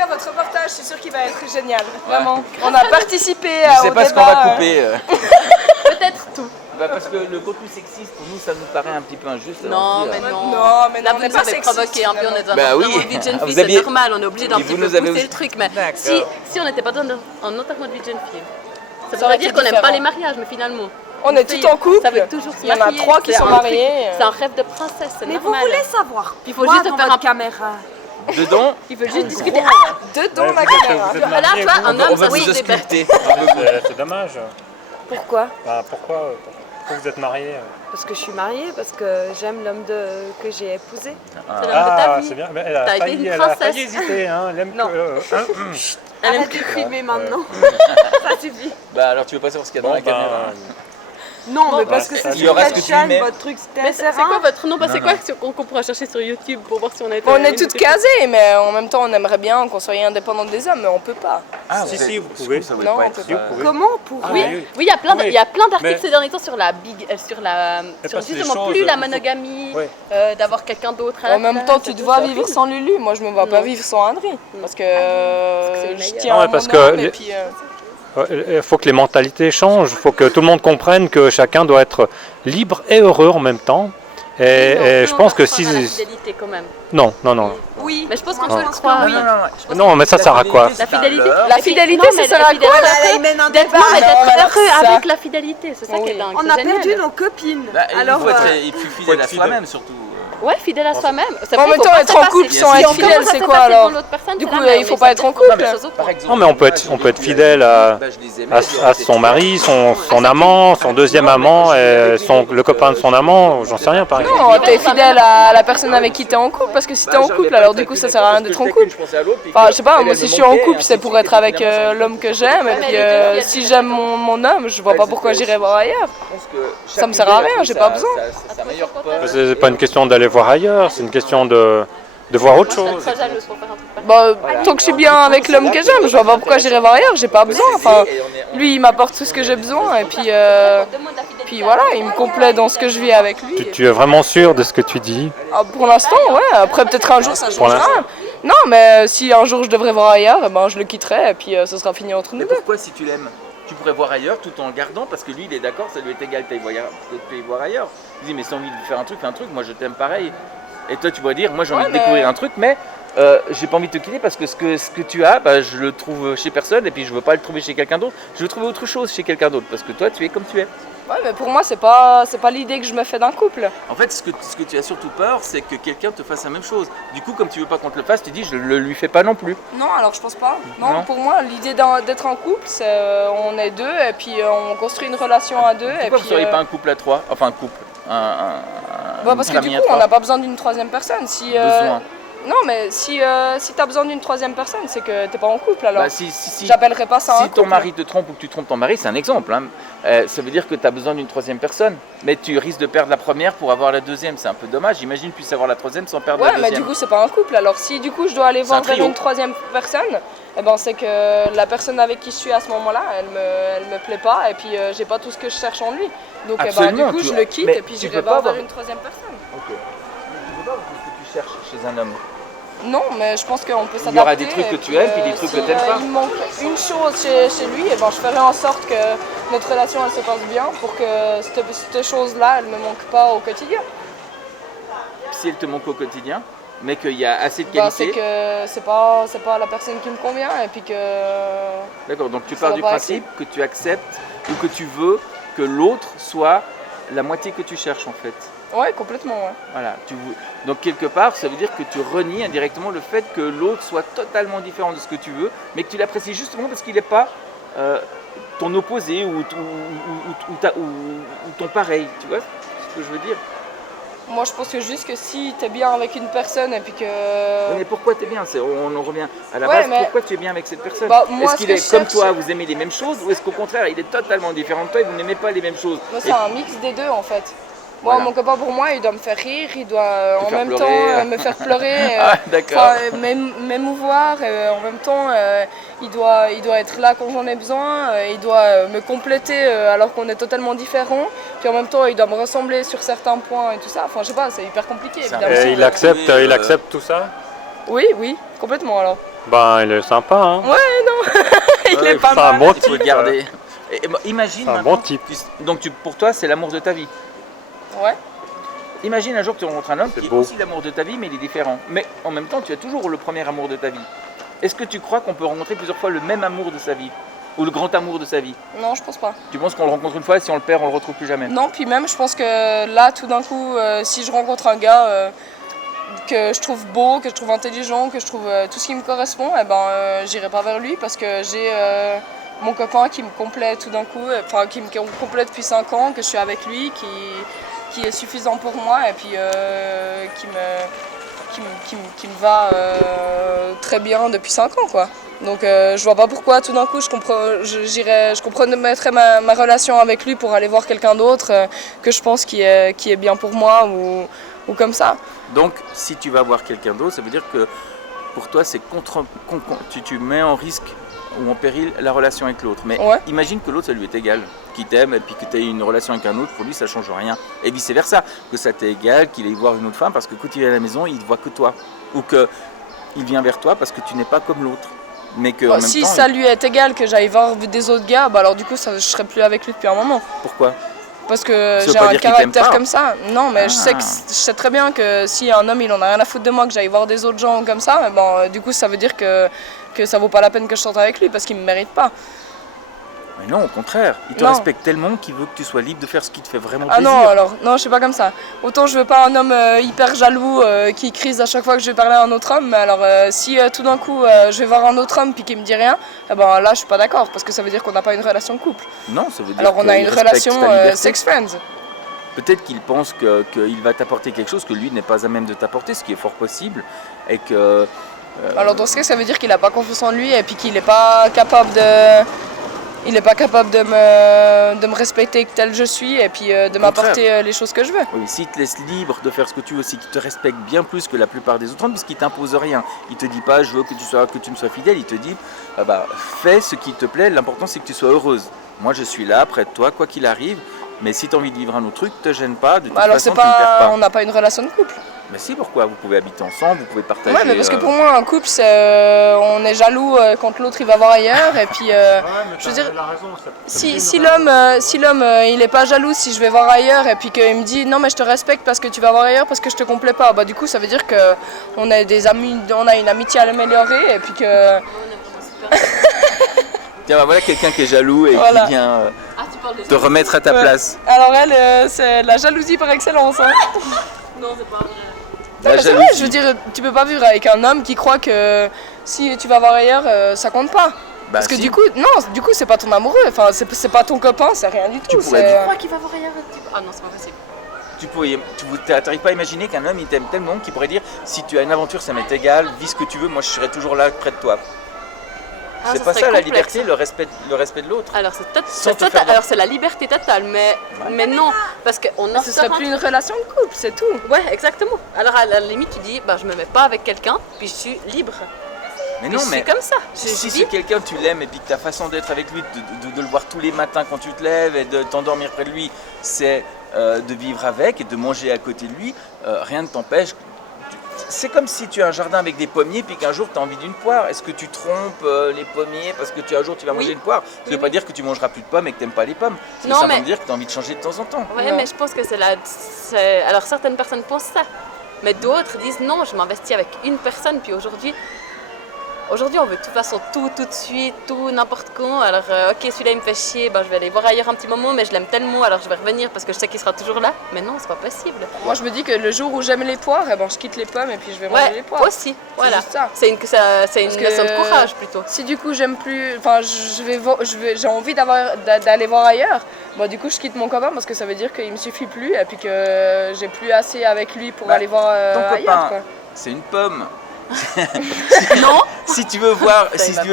cas, votre reportage, je suis sûre qu'il va être génial. Vraiment. On a participé Je sais au pas débat. ce qu'on va couper. Peut-être tout. Parce que le contenu sexiste, pour nous, ça nous paraît un petit peu injuste. Non, mais non. Non, mais Là, non, vous on n'est nous pas avez sexiste. provoqué un peu, on est dans Bah un oui. enterrement de vie de jeune Vous fille, aviez- c'est normal, on est obligé d'un Et petit vous peu nous avez pousser aussi- le truc. Mais D'accord. si on n'était pas dans un enterrement de vie de jeune fille, ça Ça aurait voudrait dire été qu'on n'aime pas différent. les mariages, mais finalement. On est toutes en couple. Ça veut toujours se Il y en a marier, 3 qui c'est sont un mariés. truc- C'est un rêve de princesse, c'est Mais normal. vous voulez savoir Il faut quoi juste dans faire votre un- caméra Dedans, Il veut juste en discuter. gros, Ah, Dedans Ouais, la vous êtes- caméra. vous êtes là, mariés, tu vois, vous. un on homme, va ça vous se débête. ausculter. C'est dommage. Pourquoi Pourquoi vous êtes mariés Parce que je suis mariée, parce que j'aime l'homme que j'ai épousé. C'est l'homme de ta vie. c'est bien. Mais elle a T'as été failli, une elle a princesse. failli hésiter. Hein. Elle aime Non. Elle aime Arrête de filmer maintenant. Ça suffit. Bah alors tu veux pas savoir ce qu'il y a dans la caméra. Non, mais Bon, parce que bah, c'est il y sur aura quelle ce que tu chaîne, mets. votre truc, c'était Mais c'est assez quoi rare. votre nom? Bah, Non, c'est quoi non. qu'on pourra chercher sur YouTube pour voir si on a été. On est toutes casées, mais en même temps, on aimerait bien qu'on soit indépendante des hommes, mais on peut pas. Ah, Si, vous pouvez. Ça veut Non, pas on être, peut Si, vous pouvez. Comment pour Ah, Oui, oui. oui, il y a plein, Oui. il y a plein d'articles Mais- ces derniers temps sur la sur la, sur parce que les justement choses, plus la il faut- monogamie, Oui. d'avoir quelqu'un d'autre. à la En même place, temps, tu tout dois ça. vivre sans Lulu. Moi, je me vois pas Non. vivre sans André. Parce que c'est le je meilleur. tiens Non, à mais parce mon que homme, et les- puis, Il faut que les mentalités changent. Il faut que tout le monde comprenne que chacun doit être libre et heureux en même temps. Et je pense que si. La fidélité quand même. Non, non, non. Oui. Mais je pense qu'on Moi, peut je le pense que croire. oui. Non, mais ça sert à quoi? La fidélité. La Et puis- fidélité, non, ça mais sert la à quoi, fidélité, Là, c'est il mène un d'être débat. non, mais alors, d'être alors, heureux ça. avec la fidélité, c'est ça qui est Oui. dingue. On c'est a génial. perdu nos copines. Alors, il faut fidèle à soi-même surtout. Ouais, fidèle à soi-même. En même temps, être en couple sans être fidèle, c'est quoi alors? Du coup, il faut pas être en couple. Non, mais on peut être fidèle à son mari, son amant, son deuxième amant, et le copain de son amant, j'en sais rien par exemple. Non, t'es fidèle à la personne avec qui t'es en couple, parce que si t'es en couple, alors du coup, ça sert à rien d'être en couple. Enfin, je sais pas, moi si je suis en couple, c'est pour être avec l'homme que j'aime, et puis si j'aime mon homme, je vois pas pourquoi j'irais voir ailleurs. Ça me sert à rien, j'ai pas besoin. C'est pas une question d'aller voir ailleurs, c'est une question de voir autre chose. Bah, tant que je suis bien avec l'homme que j'aime, je vois pas pourquoi j'irais voir ailleurs, j'ai pas besoin. Enfin, lui, il m'apporte tout ce que j'ai besoin, et puis voilà, il me complète dans ce que je vis avec lui. Tu es vraiment sûr de ce que tu dis? Ah, pour l'instant, ouais, après peut-être un jour ça Pour changera. l'instant. Non, mais si un jour je devrais voir ailleurs, eh ben, je le quitterai, et puis ce sera fini entre Mais nous deux. pourquoi si tu l'aimes tu pourrais voir ailleurs tout en le gardant parce que lui il est d'accord, ça lui est égal que tu ailles voir ailleurs. Il dit mais si t'as envie de faire un truc, fais un truc, moi je t'aime pareil. Et toi tu pourrais dire moi j'ai envie de découvrir un truc mais j'ai pas envie de te quitter parce que ce que tu as, bah, je le trouve chez personne et puis je veux pas le trouver chez quelqu'un d'autre. Je veux trouver autre chose chez quelqu'un d'autre parce que toi tu es comme tu es. Ouais, mais pour moi, c'est pas l'idée que je me fais d'un couple. En fait ce que tu as surtout peur c'est que quelqu'un te fasse la même chose. Du coup comme tu veux pas qu'on te le fasse, tu dis je le lui fais pas non plus. Non, alors je pense pas. Non, Non. pour moi, l'idée d'être en couple, c'est on est deux, et puis on construit une relation à deux. Et Pourquoi puis, vous seriez pas un couple à trois? Enfin un couple. bah, parce une que du famille coup, à on trois. n'a pas besoin d'une troisième personne. Si, Besoin. Non, mais si t'as besoin d'une troisième personne, c'est que t'es pas en couple alors. Bah, si J'appellerais pas ça un Si couple. ton mari te trompe ou que tu trompes ton mari, c'est un exemple. Hein. Ça veut dire que tu as besoin d'une troisième personne. Mais tu risques de perdre la première pour avoir la deuxième. C'est un peu dommage. Imagine puisse avoir la troisième sans perdre Ouais, la mais deuxième. du coup, c'est pas un couple. Alors, si du coup, je dois aller C'est un voir vers trio. une troisième personne, eh ben, c'est que la personne avec qui je suis à ce moment-là, elle me plaît pas, et puis j'ai pas tout ce que je cherche en lui. Donc, eh ben, du Absolument, coup, tu- je le quitte, mais et puis tu j'irai peux pas voir vers avoir- une troisième personne. Ok. Tu peux pas avoir tout ce que tu cherches chez un homme. Non, mais je pense qu'on peut s'adapter. Il y aura des trucs que et tu aimes, puis des si, trucs que t'aimes pas. Il manque une chose chez lui, et ben, je ferai en sorte que notre relation elle se passe bien pour que cette chose-là, elle me manque pas au quotidien. Si elle te manque au quotidien, mais qu'il y a assez de Ben, c'est qualité. que c'est pas la personne qui me convient, et puis que. D'accord, donc tu ça pars va du pas principe que tu acceptes ou que tu veux que l'autre soit la moitié que tu cherches en fait. Ouais, complètement, ouais. Voilà. Donc quelque part, ça veut dire que tu renies indirectement le fait que l'autre soit totalement différent de ce que tu veux, mais que tu l'apprécies justement parce qu'il n'est pas ton opposé ou ton pareil. Tu vois ce que je veux dire? Moi, je pense que juste que si t'es bien avec une personne, et puis que. Mais pourquoi tu es bien? On en revient à la Ouais, base. mais- Pourquoi tu es bien avec cette personne? Bah, moi, est-ce ce qu'il que est je comme cherche- toi, vous aimez les mêmes choses, ou est-ce qu'au contraire, il est totalement différent de toi et vous n'aimez pas les mêmes choses? Moi, Et- c'est un mix des deux en fait. Moi, Voilà. mon copain, pour moi, il doit me faire rire, il doit Te en faire même pleurer. temps me faire pleurer, Ah, d'accord. enfin, m'émouvoir, en même temps, il doit être là quand j'en ai besoin, il doit me compléter alors qu'on est totalement différents, puis en même temps, il doit me ressembler sur certains points et tout ça. Enfin, je sais pas, c'est hyper compliqué C'est évidemment. Et il accepte tout ça? Oui, complètement alors. Ben, il est sympa, hein. Il est pas c'est un mal. bon Il faut le type. garder. Imagine C'est un maintenant, bon type. donc pour toi, c'est l'amour de ta vie. Ouais. Imagine un jour que tu rencontres un homme C'est qui est beau. aussi l'amour de ta vie, mais il est différent. Mais en même temps, tu as toujours le premier amour de ta vie. Est-ce que tu crois qu'on peut rencontrer plusieurs fois le même amour de sa vie? Ou le grand amour de sa vie? Non, je pense pas. Tu penses qu'on le rencontre une fois et si on le perd, on le retrouve plus jamais? Non, puis même, je pense que là, tout d'un coup, si je rencontre un gars que je trouve beau, que je trouve intelligent, que je trouve tout ce qui me correspond, eh ben, j'irai pas vers lui parce que j'ai mon copain qui me complaît tout d'un coup, enfin qui me complaît depuis 5 ans, que je suis avec lui, qui est suffisant pour moi et puis qui me va très bien depuis 5 ans, quoi. Donc je vois pas pourquoi tout d'un coup je compromettrais ma relation avec lui pour aller voir quelqu'un d'autre que je pense qui est bien pour moi ou comme ça. Donc, si tu vas voir quelqu'un d'autre, ça veut dire que pour toi, c'est tu mets en risque ou en péril la relation avec l'autre. Mais Ouais. imagine que l'autre, ça lui est égal, qu'il t'aime et puis que tu aies une relation avec un autre, pour lui, ça change rien. Et vice versa, que ça t'est égal, qu'il aille voir une autre femme parce que quand il est à la maison, il ne voit que toi. Ou qu'il vient vers toi parce que tu n'es pas comme l'autre. Mais que en même Si temps, ça lui est égal que j'aille voir des autres gars, bah alors du coup je serais plus avec lui depuis un moment. pourquoi? Parce que Ça veut j'ai pas un dire qu'il t'aime caractère pas. comme ça. Non, mais je Ah. sais très bien que si un homme il en a rien à foutre de moi, que j'aille voir des autres gens comme ça, du coup ça veut dire que ça vaut pas la peine que je sorte avec lui parce qu'il me mérite pas. Mais non, au contraire. Il te Non. respecte tellement qu'il veut que tu sois libre de faire ce qui te fait vraiment Ah plaisir. non, alors, non, je suis pas comme ça. Autant je veux pas un homme hyper jaloux qui crise à chaque fois que je vais parler à un autre homme, mais alors si tout d'un coup je vais voir un autre homme puis qu'il me dit rien, eh ben là je suis pas d'accord parce que ça veut dire qu'on n'a pas une relation de couple. Non, ça veut dire Alors on a qu'il une respecte relation ta liberté. sex friends. Peut-être qu'il pense qu'il va t'apporter quelque chose que lui n'est pas à même de t'apporter, ce qui est fort possible. Et que. Alors dans ce cas, ça veut dire qu'il n'a pas confiance en lui et puis qu'il n'est pas capable de me respecter tel je suis et puis de m'apporter les choses que je veux. Oui, s'il te laisse libre de faire ce que tu veux, s'il te respecte bien plus que la plupart des autres hommes, puisqu'il t'impose rien. Il te dit pas je veux que tu me sois fidèle, il te dit fais ce qui te plaît, l'important c'est que tu sois heureuse. Moi je suis là, près de toi, quoi qu'il arrive, mais si tu as envie de vivre un autre truc, te gêne pas, de toute Alors façon c'est tu ne perds pas, pas. on n'a pas une relation de couple. Mais si, pourquoi? Vous pouvez habiter ensemble, vous pouvez partager. Ouais, mais parce que pour moi un couple, on est jaloux quand l'autre il va voir ailleurs et puis je veux dire, si l'homme il est pas jaloux si je vais voir ailleurs et puis qu'il me dit non mais je te respecte parce que tu vas voir ailleurs parce que je te complais pas, bah du coup ça veut dire que on a des amis, on a une amitié à l'améliorer et puis que Tiens, voilà quelqu'un qui est jaloux et Voilà. qui vient Ah, tu parles de te remettre à ta Ouais. place. Alors elle c'est la jalousie par excellence. Hein. Non, c'est pas vrai. La Non, mais c'est vrai, jalousie. je veux dire, tu peux pas vivre avec un homme qui croit que si tu vas voir ailleurs, ça compte pas. Parce que si. du coup, non, du coup c'est pas ton amoureux, enfin c'est pas ton copain, c'est rien du tout. pourrais c'est- dire- Je crois qu'il va voir ailleurs. Ah non, c'est pas possible. Tu n'arrives pas à imaginer qu'un homme il t'aime tellement qu'il pourrait dire si tu as une aventure ça m'est égal, vis ce que tu veux, moi je serai toujours là près de toi. Ah, C'est pas serait ça la complexe. liberté, le respect de l'autre. Alors Sans te faire alors c'est la liberté totale, mais non, parce qu'on Mais ce serait plus une relation de couple, c'est tout. Ouais, exactement. Alors à la limite, tu dis, bah je me mets pas avec quelqu'un, puis je suis libre. Mais Puis non, je mais suis comme ça. Je si dis, c'est quelqu'un tu l'aimes et puis que ta façon d'être avec lui, de le voir tous les matins quand tu te lèves et de t'endormir près de lui, c'est de vivre avec et de manger à côté de lui, rien ne t'empêche. C'est comme si tu as un jardin avec des pommiers puis qu'un jour tu as envie d'une poire. Est-ce que tu trompes les pommiers parce que un jour tu vas manger Oui. une poire? Ça ne veut Oui, pas oui. dire que tu mangeras plus de pommes et que tu n'aimes pas les pommes. Ça veut Non, simplement mais- dire que tu as envie de changer de temps en temps. Ouais, Non. mais je pense que alors certaines personnes pensent ça, mais d'autres disent non, je m'investis avec une personne, puis aujourd'hui on veut de toute façon tout de suite, tout n'importe quand. Alors ok, celui-là il me fait chier, ben, je vais aller voir ailleurs un petit moment, mais je l'aime tellement, alors je vais revenir parce que je sais qu'il sera toujours là. Mais non, c'est pas possible. Moi je me dis que le jour où j'aime les poires, eh ben, je quitte les pommes et puis je vais manger les Ouais, poires. aussi, voilà. juste ça. C'est une Parce que- leçon de courage plutôt. Si du coup j'aime plus, enfin j'ai envie d'aller voir ailleurs, bah du coup je quitte mon copain parce que ça veut dire qu'il me suffit plus et puis que j'ai plus assez avec lui pour Bah, aller voir ton ailleurs. copain. Quoi. C'est une pomme. Non. Si tu veux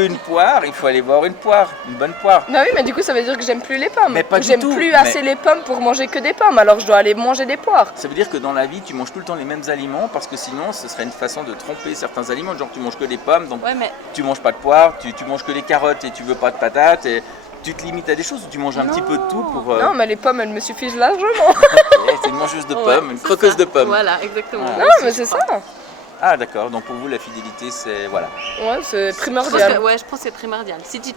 une poire, il faut aller voir une poire, une bonne poire. Bah oui, mais du coup ça veut dire que j'aime plus les pommes. Mais pas Ou du j'aime tout, plus mais- assez les pommes pour manger que des pommes, alors je dois aller manger des poires. Ça veut dire que dans la vie, tu manges tout le temps les mêmes aliments parce que sinon, ce serait une façon de tromper certains aliments. Genre, tu manges que des pommes, donc Ouais, mais tu manges pas de poire, tu manges que des carottes et tu veux pas de patates. Et tu te limites à des choses où tu manges un petit peu de tout pour. Non, mais les pommes elles me suffisent largement. C'est une mangeuse de ouais, pommes, une c'est croqueuse ça. de pommes. Voilà, exactement. Voilà. Moi Non, aussi, mais je c'est crois. ça. Ah d'accord, donc pour vous la fidélité c'est voilà. Ouais, c'est Je primordial. pense que c'est primordial. Si tu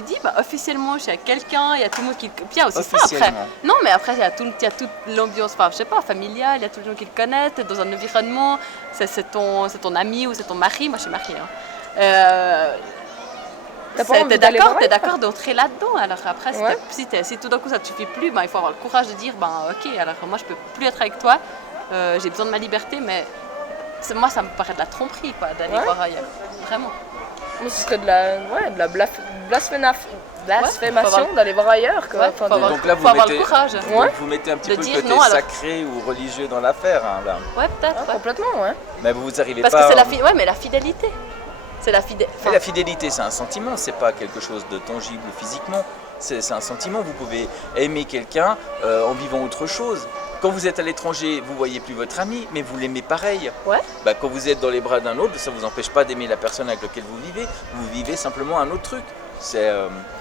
dis bah, officiellement je suis avec quelqu'un, il y a tout le monde qui. Puis il y a aussi ça après. Officiellement. Non, mais après il y a toute l'ambiance, enfin je sais pas, familiale, il y a tous les gens qui le connaissent, t'es dans un environnement, c'est ton ami ou c'est ton mari, moi je suis mariée. Hein. T'es d'accord d'entrer là-dedans. Alors après, si tout d'un coup ça te suffit plus, ben, il faut avoir le courage de dire ok, alors moi je peux plus être avec toi, j'ai besoin de ma liberté, mais moi ça me paraît de la tromperie quoi, d'aller voir ailleurs. Vraiment. Moi, ce serait de la blasphémation d'aller voir ailleurs. Quoi. Ouais, Enfin, donc là faut avoir le courage. Donc vous mettez un petit De peu le dire côté non, alors. sacré ou religieux dans l'affaire hein, là. Ouais, peut-être. Ouais. complètement, ouais. Mais vous arrivez Parce pas. que c'est mais la fidélité. C'est la fidélité. Mais la fidélité, c'est un sentiment, c'est pas quelque chose de tangible physiquement. C'est un sentiment. Vous pouvez aimer quelqu'un en vivant autre chose. Quand vous êtes à l'étranger, vous voyez plus votre ami, mais vous l'aimez pareil. Ouais. Bah, quand vous êtes dans les bras d'un autre, ça vous empêche pas d'aimer la personne avec laquelle vous vivez. Vous vivez simplement un autre truc.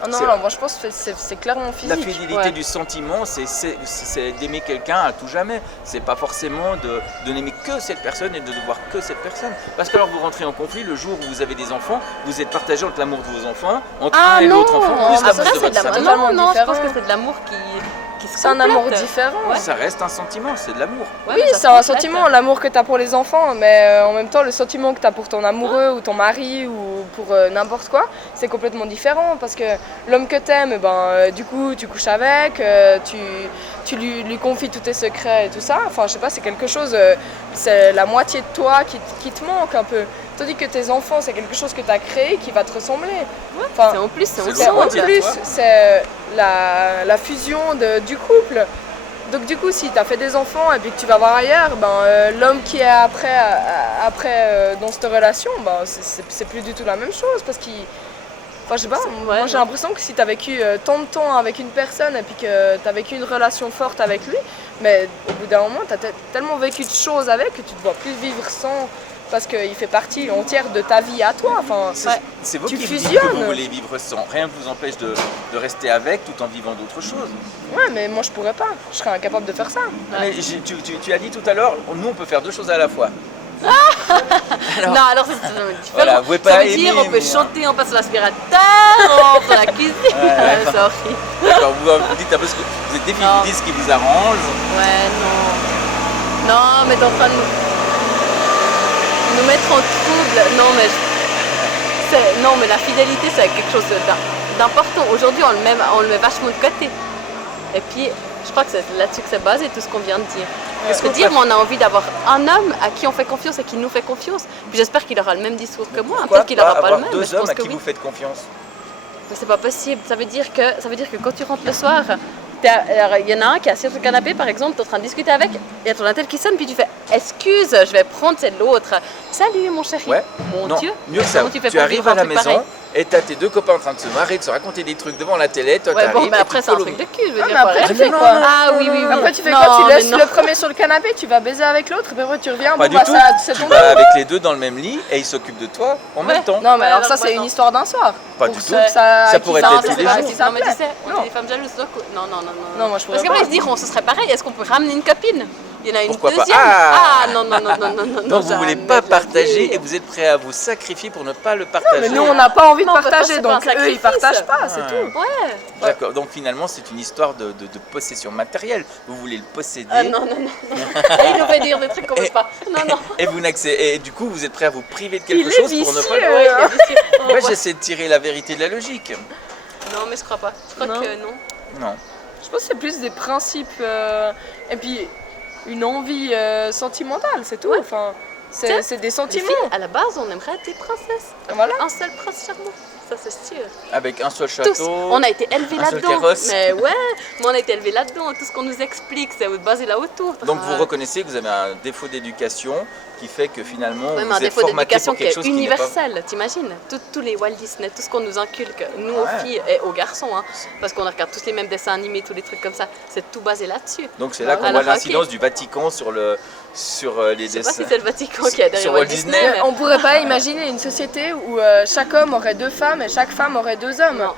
Non, moi je pense que c'est clairement physique. La fidélité du sentiment, c'est d'aimer quelqu'un à tout jamais. C'est pas forcément de n'aimer que cette personne et de ne voir que cette personne. Parce que alors vous rentrez en conflit le jour où vous avez des enfants, vous êtes partagé entre l'amour de vos enfants, entre un et l'autre enfant, plus Après, l'amour de votre c'est famille. non, je pense que c'est de l'amour qui se C'est un amour complète. différent. Ouais. Ça reste un sentiment, c'est de l'amour. Ouais, Oui, mais ça c'est se un complète. sentiment, l'amour que tu as pour les enfants, mais en même temps, le sentiment que tu as pour ton amoureux ou ton mari ou pour n'importe quoi, c'est complètement différent parce que l'homme que tu aimes, du coup, tu couches avec, tu lui confies tous tes secrets et tout ça. Enfin, je sais pas, c'est quelque chose, c'est la moitié de toi qui te manque un peu. Tandis que tes enfants, c'est quelque chose que tu as créé qui va te ressembler. Enfin, C'est en plus, c'est C'est aussi l'autre en moitié de plus, toi. c'est la fusion du couple. Donc du coup, si tu as fait des enfants et puis que tu vas voir ailleurs, l'homme qui est après dans cette relation, c'est plus du tout la même chose parce qu'il... Enfin, je sais pas, moi j'ai l'impression que si tu as vécu tant de temps avec une personne et puis que tu as vécu une relation forte avec lui, mais au bout d'un moment, tu as tellement vécu de choses avec que tu ne te vois plus vivre sans... Parce qu'il fait partie entière de ta vie à toi. Enfin, C'est vous tu qui me dites que fusionnes. vous voulez vivre sans. Rien ne vous empêche de rester avec tout en vivant d'autres choses. Ouais, mais moi je pourrais pas. Je serais incapable de faire ça. Mais tu as dit tout à l'heure, nous on peut faire deux choses à la fois. Non, alors c'est différent. Voilà, vous pouvez pas ça veut aimer, dire on peut mais- chanter, on passe l'aspirateur, on fait la cuisine. Ouais. C'est horrible. D'accord, vous dites un peu ce que vous êtes des filles, Non. vous dites ce qui vous arrange. Ouais, non. Non, mais t'es en train de nous mettre en trouble. Non, mais la fidélité, c'est quelque chose d'important. Aujourd'hui, on le met vachement de côté. Et puis, je crois que c'est là-dessus que c'est basé tout ce qu'on vient de dire. Qu'est-ce Se qu'on dire, peut- on a envie d'avoir un homme à qui on fait confiance et qui nous fait confiance. Puis j'espère qu'il aura le même discours que moi. Pourquoi Peut-être qu'il n'aura pas le avoir même. mais deux je hommes pense à que qui oui. vous faites confiance? Mais c'est pas possible. Ça veut dire que quand tu rentres le soir, il y en a un qui est assis sur le canapé, par exemple, tu es en train de discuter avec, il y a ton appel qui sonne, puis tu fais excuse, je vais prendre c'est l'autre. Salut mon chéri. Ouais. Mon Non, Dieu. mieux que ça. Comment tu fais Tu pour arrives vivre à un la truc maison pareil? et t'as tes deux copains en train de se marrer, de se raconter des trucs devant la télé. Toi, Ouais, t'arrives. bon, mais et après, tu c'est un follow. truc de cul, je veux Ah, dire. mais après, pareil. tu fais quoi Ah oui, oui, oui. Après, tu fais Non, quoi? Tu mais laisses non. le premier sur le canapé, tu vas baiser avec l'autre, et puis après tu reviens. Pas bon, du bah, tout. c'est Tu ton vas avec les deux dans le même lit et ils s'occupent de toi en Ouais. même temps. Non, mais Ouais, alors ça, alors, c'est non. une histoire d'un soir. Pas Pour du ceux tout. que ça Ça pourrait qui être ça- tous les ça- jours. qui ça Non, mais tu plaît. sais, on Non. est des femmes jalouses. Donc... Non. Non, moi je pourrais Parce qu'après, pas. ils se diront, ce serait pareil, est-ce qu'on peut ramener une copine? Il y en a une Pourquoi pas? deuxième. Ah Non. Donc vous voulez jamais pas de la partager vie. et vous êtes prêt à vous sacrifier pour ne pas le partager. Mais nous, on n'a pas envie de Non, parce que partager, c'est pas un donc eux, ils sacrifice. partagent pas, c'est Ah. tout. Ouais. D'accord, donc finalement c'est une histoire de possession matérielle. Vous voulez le posséder Ah non. Il nous fait dire des trucs qu'on veut pas. Non. et vous et du coup vous êtes prêt à vous priver de Il quelque est chose pour ne vicieux. pas le... Ouais, il est vicieux. Oh, Moi ouais. j'essaie de tirer la vérité de la logique. Non, mais je crois pas. Je crois Non. que non. Non. Je pense que c'est plus des principes et puis une envie sentimentale, c'est tout. Enfin, c'est des Les sentiments. filles, à la base, on aimerait être des princesses. Voilà. Un seul prince charmant. Ça, c'est sûr. Avec un seul château. Tous. On a été élevés un seul là-dedans. carrosse. Mais on a été élevés là-dedans. Tout ce qu'on nous explique, c'est basé là autour. Donc vous reconnaissez que vous avez un défaut d'éducation qui fait que finalement Ouais, mais vous un êtes défaut formaté d'éducation pour qui quelque est chose qui n'est pas... universel, t'imagines? Tous les Walt Disney, tout ce qu'on nous inculque, nous Ouais. aux filles et aux garçons, hein, parce qu'on regarde tous les mêmes dessins animés, tous les trucs comme ça, c'est tout basé là-dessus. Donc c'est là qu'on Alors, voit l'incidence ok. du Vatican sur les Je sais pas dessins. si c'est le Vatican qui a derrière Sur Walt Walt Disney, Disney, mais... On pourrait pas imaginer une société où chaque homme aurait deux femmes et chaque femme aurait deux hommes. Non.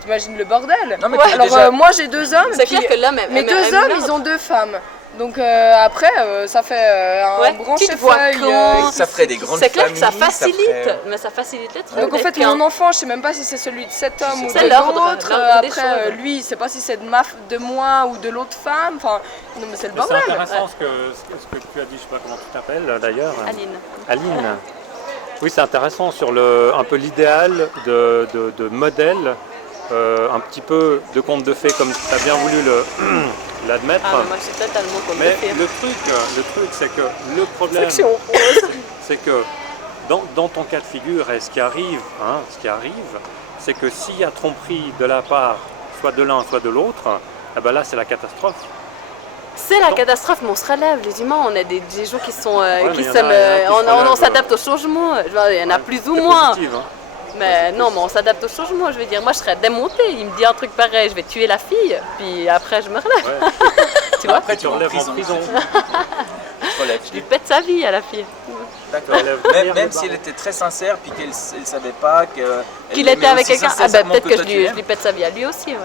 T'imagines le bordel? Non, mais Ouais. t'as Alors déjà- moi j'ai deux hommes, C'est puis clair que l'homme mes deux hommes ils ont deux femmes. Donc après, ça fait un Ouais, branche tu te vois feuille. quand Ça ferait des grandes C'est clair que ça familles, ça facilite, ferait- mais ça facilite les trucs. Donc en fait, Quelqu'un- mon enfant, je sais même pas si c'est celui de cet homme ou C'est de l'ordre l'autre. des Après, choses. lui, il sait pas si c'est de moi ou de l'autre femme. Enfin, non mais c'est le Mais c'est bordel. intéressant ce que tu as dit, je sais pas comment tu t'appelles d'ailleurs. Aline. Aline. Oui, c'est intéressant sur un peu l'idéal de modèle, un petit peu de conte de fées comme tu as bien voulu l'admettre. Ah, mais moi je suis totalement contre Mais le fait. le truc, c'est que le problème, Section rose. c'est que dans ton cas de figure, et ce qui arrive, c'est que s'il y a tromperie de la part, soit de l'un, soit de l'autre, eh ben là, c'est la catastrophe. C'est la catastrophe, mais on se relève, les humains, on a des gens qui sont, mais qui il y en s'aiment, a qui se on relèvent, s'adapte au changement, il y en a plus ou C'est moins, positif, hein. mais non, mais on s'adapte au changement, je veux dire, moi je serais démontée, il me dit un truc pareil, je vais tuer la fille, puis après je me relève, Ouais. tu vois, Après, Tu relèves en prison. Tu te relèves. je lui pète sa vie à la fille. D'accord. Même si elle était très sincère, puis qu'elle ne savait pas Qu'il était avec quelqu'un, ah ben peut-être que je lui pète sa vie à lui aussi, ouais.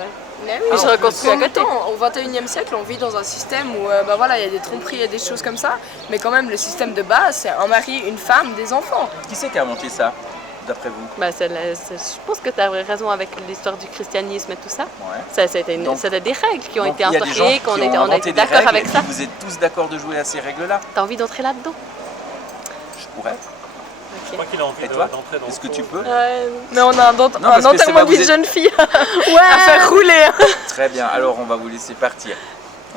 Mais Puis je reconstruis à en même côté. temps, au 21e siècle, on vit dans un système où bah voilà, il y a des tromperies et des choses comme ça, mais quand même le système de base, c'est un mari, une femme, des enfants. Qui c'est qui a inventé ça, d'après vous? Bah, je pense que tu as raison avec l'histoire du christianisme et tout ça. Ouais. C'était des règles qui ont Donc, été il y a des gens instaurées, qui qu'on ont on a inventé été des d'accord règles, avec et ça. puis vous êtes tous d'accord de jouer à ces règles-là? T'as envie d'entrer là-dedans? Je pourrais. Je crois qu'il a envie Et toi? d'entrer dans Est-ce que le tu fond. peux? Mais on a un parce que c'est pas- enterrement de vous vie de êtes- jeune fille à faire rouler. Très bien, alors on va vous laisser partir.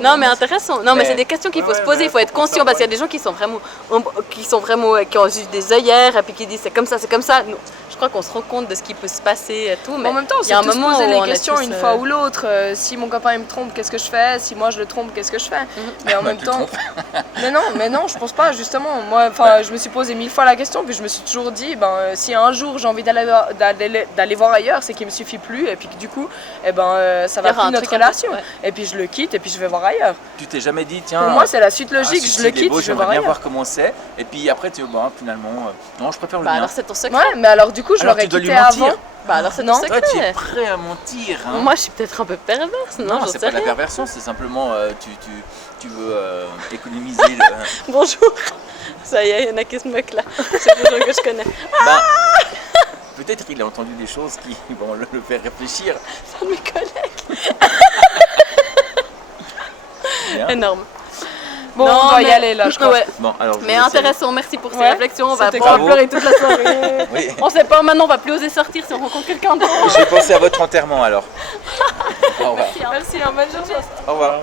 Non, mais intéressant. Non, mais Mais- c'est des questions qu'il faut Ouais, se poser. mais Il faut être faut conscient ça, parce qu'il y a ouais. des gens qui ont juste des œillères et puis qui disent c'est comme ça, c'est comme ça. Nous, je crois qu'on se rend compte de ce qui peut se passer et tout. Mais En même temps, on il y a s'est un tous moment posé où les on a questions tous, une fois ou l'autre. Si mon copain il me trompe, qu'est-ce que je fais? Si moi je le trompe, qu'est-ce que je fais? Mais en même tu temps, trompes. mais non, je pense pas justement. Moi, enfin, je me suis posé 1000 fois la question, puis je me suis toujours dit, si un jour j'ai envie d'aller voir ailleurs, c'est qu'il me suffit plus, et puis que du coup, ça Il y va aura plus un notre truc à faire, relation. ouais. Et puis je le quitte, et puis je vais voir ailleurs. Tu t'es jamais dit, tiens, Pour moi, c'est la suite ah, logique. si, Je si, le il est quitte, beau, je vais j'aimerais voir bien ailleurs. voir comment c'est. Et puis après, finalement, non, je préfère le Bah mien. alors c'est ton secret. Ouais, mais alors du coup, je Alors, l'aurais tu dois lui quitté mentir. avant. Bah alors c'est ton Non. Toi, tu es secret. prêt à mentir. Hein. Moi je suis peut-être un peu perverse, non, non, j'en c'est sais pas de la rien. perversion, c'est simplement tu veux économiser. Bonjour. Ça y est, il y en a qui se moquent là. C'est des gens que je connais. Bah, peut-être qu'il a entendu des choses qui vont le faire réfléchir. C'est un de mes collègues. Bien. Énorme. Bon, Non, on doit y mais- aller là, je crois. Ouais. Bon, alors, je vais Mais laisser- intéressant, merci pour ces Ouais, réflexions. On va c'était pouvoir cool. pleurer toute la soirée. Oui. On sait pas, maintenant on va plus oser sortir si on rencontre quelqu'un d'autre. J'ai pensé à votre enterrement alors. Au revoir. Merci, bonne journée. Au revoir.